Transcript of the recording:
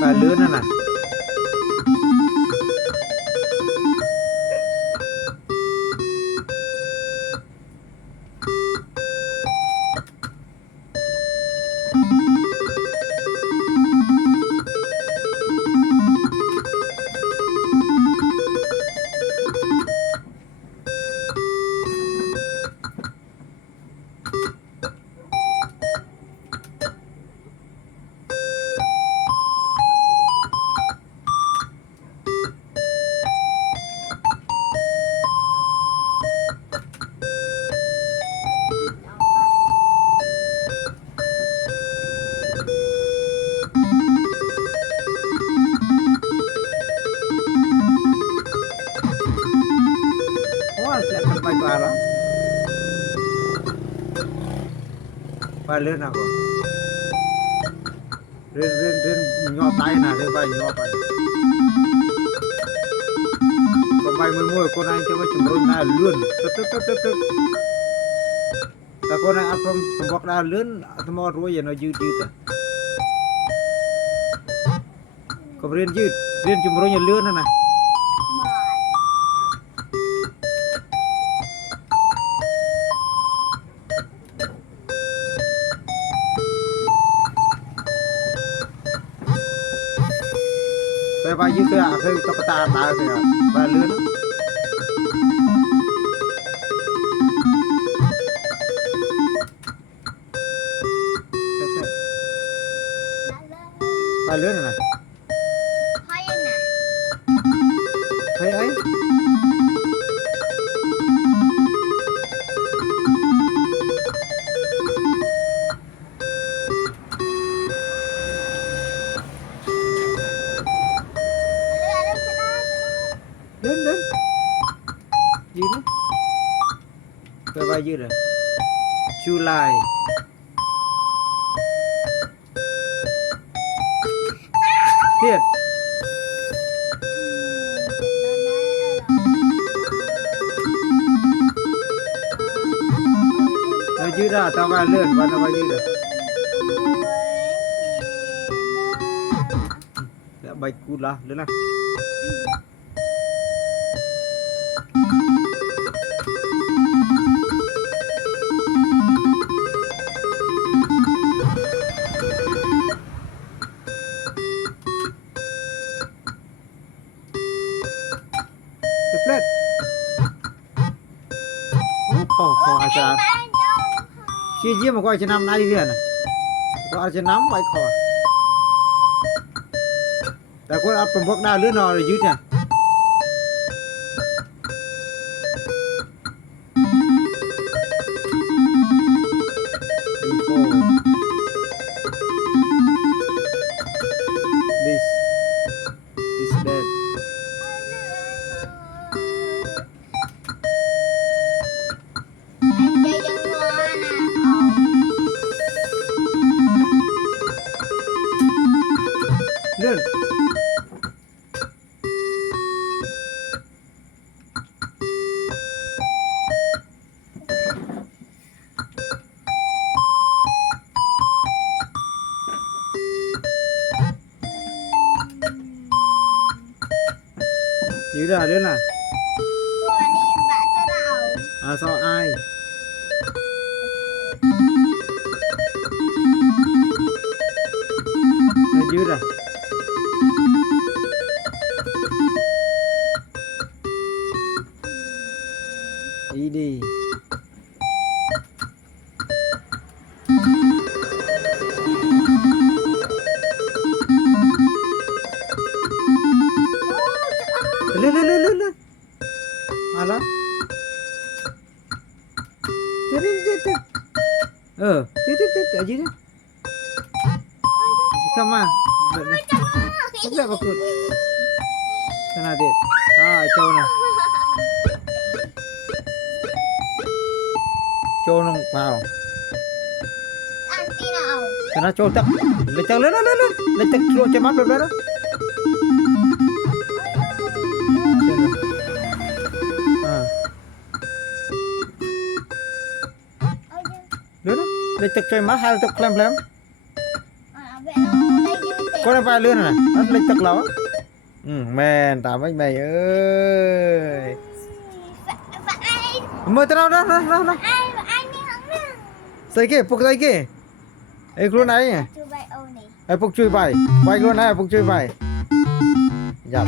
ปลาเลื่อนนั่นน่ะว้าแสบกันไปกว่าแล้วปลาเลื่อนนะก็เรียนย่อไตนะเรียนไปย่อไปก็ไปมวยคนนั้นจะมาจุ่มรุ่นได้เลื่อนตึ๊ดแต่คนนั้นอัดผมบอกได้เลื่อนทำมอรู้อย่างเรายืดอ่ะก็เรียนยืดเรียนจุ่มรุ่นอย่างเลื่อนนั่นนะไปยืดตัวคือตุ๊กตาตาเลยไปเลื่อนไปเลื่อนนะเฮ้ยเลื่อนยืดนะไปยืดเลยจุลายเทียดเรายืดอะทำไมเลื่อนวันทำไมยืดอะใบกูละเลื่อนนะเล็ดโอ้ขออาจารย์ชี้ยิ้มมาก็อาจจะนำนายเรียนก็อาจจะนำไว้ขอแต่คนเอาผมพกได้เลื่อนนอนเลยยืดเนี่ยthis dead เลื่อนยืดอะเลื่อนอะซอไอยืดอะอีดีเลื่อนมาแล้วเดี๋ยวยืดเข้ามาแบบนี้ผมแบบว่าคือขนาดเด็ดโจนะโจลงเปล่า cho nó trôi tắc lên tắc lên tắc trôi cho mắt được đó lươn đó lên tắc trôi mắt hai tắc lem có đang vai lươn này nó lên tắc ló men tạm với mày ơi mơ tao đó dây kia phục dây kia ấy luôn này ấy phục chui bài quay luôn này phục chui bài dạ